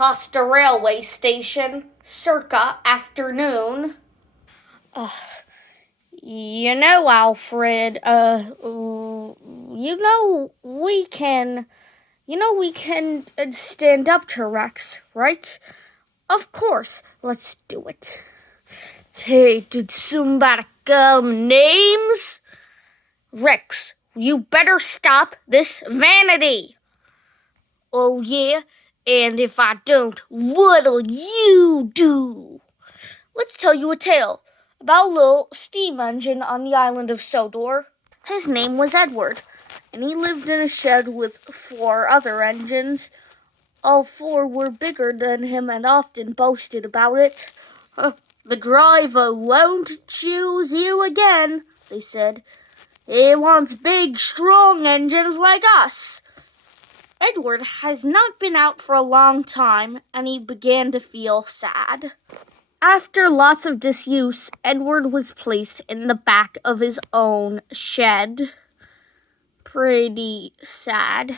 past a railway station, circa afternoon. Alfred, we can stand up to Rex, right? Of course, let's do it. Hey, did somebody call my names? Rex, you better stop this vanity. Oh, yeah? And if I don't, what'll you do? Let's tell you a tale about a little steam engine on the island of Sodor. His name was Edward, and he lived in a shed with 4 other engines. All 4 were bigger than him and often boasted about it. The driver won't choose you again, they said. He wants big, strong engines like us. Edward has not been out for a long time, and he began to feel sad. After lots of disuse, Edward was placed in the back of his own shed. Pretty sad.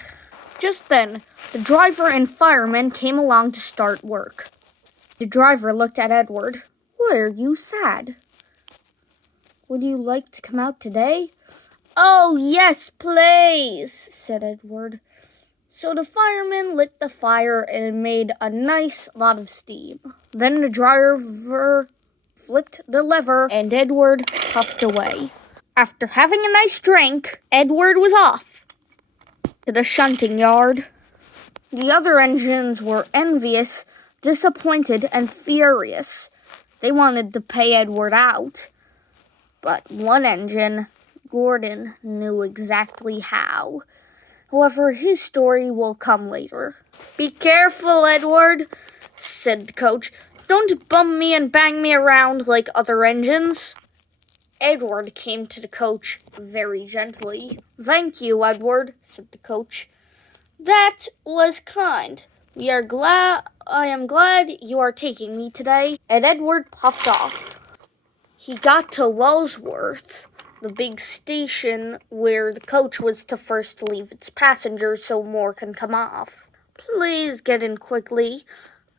Just then, the driver and fireman came along to start work. The driver looked at Edward. Why are you sad? Would you like to come out today? Oh, yes, please, said Edward. So the fireman lit the fire and made a nice lot of steam. Then the driver flipped the lever and Edward puffed away. After having a nice drink, Edward was off to the shunting yard. The other engines were envious, disappointed, and furious. They wanted to pay Edward out. But one engine, Gordon, knew exactly how. However, his story will come later. Be careful, Edward, said the coach. Don't bump me and bang me around like other engines. Edward came to the coach very gently. Thank you, Edward, said the coach. That was kind. I am glad you are taking me today. And Edward puffed off. He got to Wellsworth, the big station where the coach was to first leave its passengers so more can come off. Please get in quickly.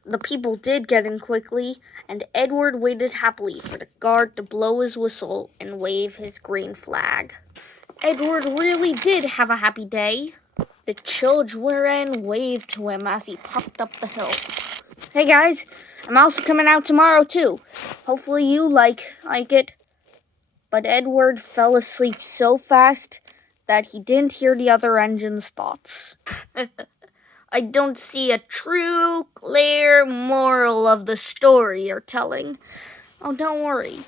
The people did get in quickly, and Edward waited happily for the guard to blow his whistle and wave his green flag. Edward really did have a happy day. The children waved to him as he puffed up the hill. Hey guys, I'm also coming out tomorrow too. Hopefully you like it. But Edward fell asleep so fast that he didn't hear the other engine's thoughts. I don't see a true, clear moral of the story you're telling. Oh, don't worry.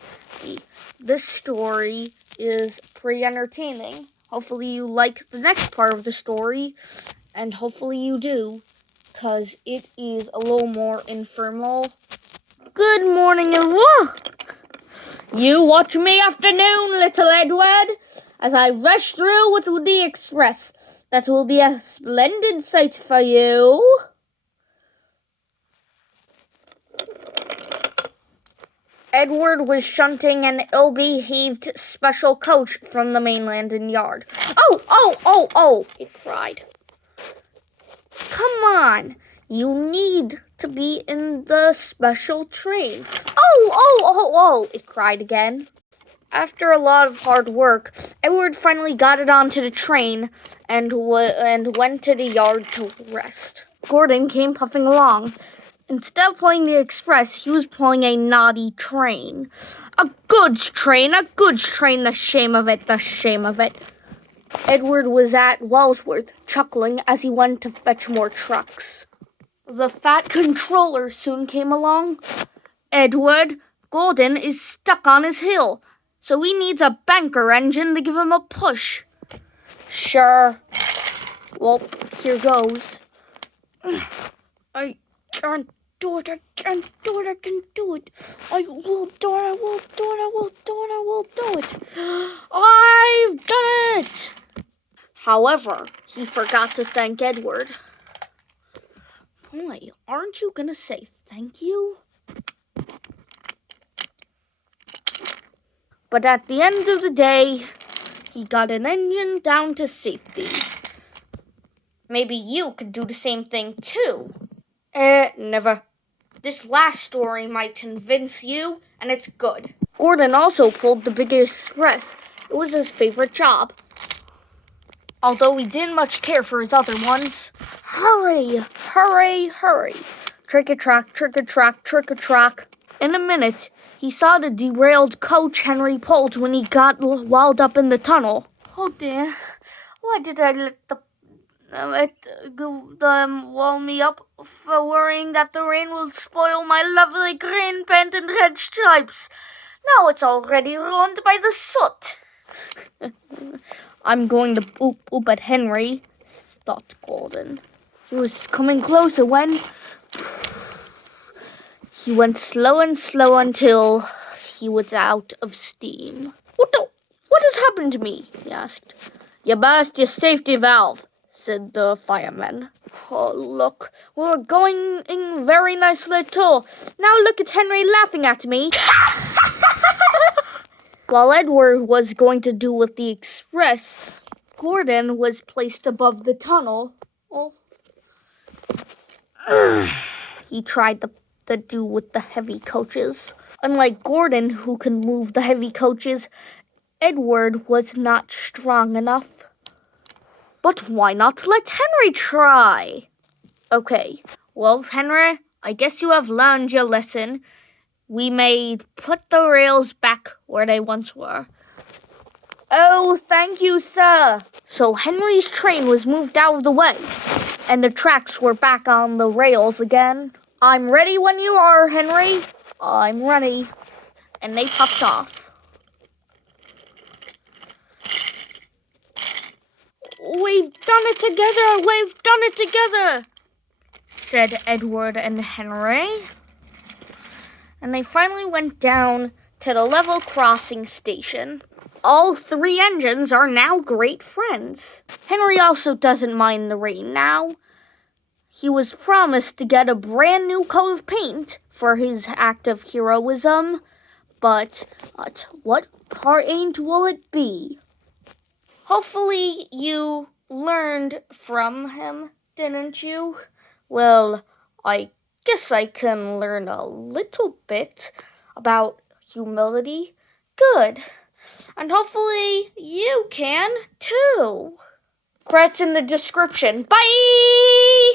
This story is pretty entertaining. Hopefully you like the next part of the story, and hopefully you do, because it is a little more informal. Good morning, and whoa! You watch me afternoon, little Edward, as I rush through with the express. That will be a splendid sight for you. Edward was shunting an ill-behaved special coach from the mainland and yard. Oh, it cried. Come on, you need to be in the special train. Oh, it cried again. After a lot of hard work, Edward finally got it onto the train and went to the yard to rest. Gordon came puffing along. Instead of pulling the express, he was pulling a naughty train. A goods train, the shame of it. Edward was at Wellsworth, chuckling as he went to fetch more trucks. The fat controller soon came along. Edward, Gordon is stuck on his hill, so he needs a banker engine to give him a push. Sure. Well, here goes. I can't do it. I will do it. I've done it. However, he forgot to thank Edward. Boy, aren't you gonna say thank you? But at the end of the day, he got an engine down to safety. Maybe you could do the same thing too. Never. This last story might convince you, and it's good. Gordon also pulled the biggest express. It was his favorite job, although he didn't much care for his other ones. Hurry, hurry, hurry. Trick-a-track, trick-a-track, trick-a-track. In a minute, he saw the derailed coach Henry pulled when he got walled up in the tunnel. Oh dear, why did I let them wall me up for worrying that the rain will spoil my lovely green paint and red stripes? Now it's already ruined by the soot. I'm going to boop at Henry, thought Gordon. He was coming closer when he went slow and slow until he was out of steam. What has happened to me? He asked. You burst your safety valve, said the fireman. Oh, look, we're going in very nicely too. Now look at Henry laughing at me. While Edward was going to do with the express, Gordon was placed above the tunnel. Oh. He tried to do with the heavy coaches. Unlike Gordon, who can move the heavy coaches, Edward was not strong enough. But why not let Henry try? Okay, well, Henry, I guess you have learned your lesson. We may put the rails back where they once were. Oh, thank you, sir. So Henry's train was moved out of the way, and the tracks were back on the rails again. I'm ready when you are, Henry. I'm ready. And they puffed off. We've done it together! We've done it together! Said Edward and Henry. And they finally went down to the level crossing station. All three engines are now great friends. Henry also doesn't mind the rain now. He was promised to get a brand new coat of paint for his act of heroism. But what paint will it be? Hopefully you learned from him, didn't you? Well, I guess I can learn a little bit about humility. Good. And hopefully you can too. Credits in the description. Bye!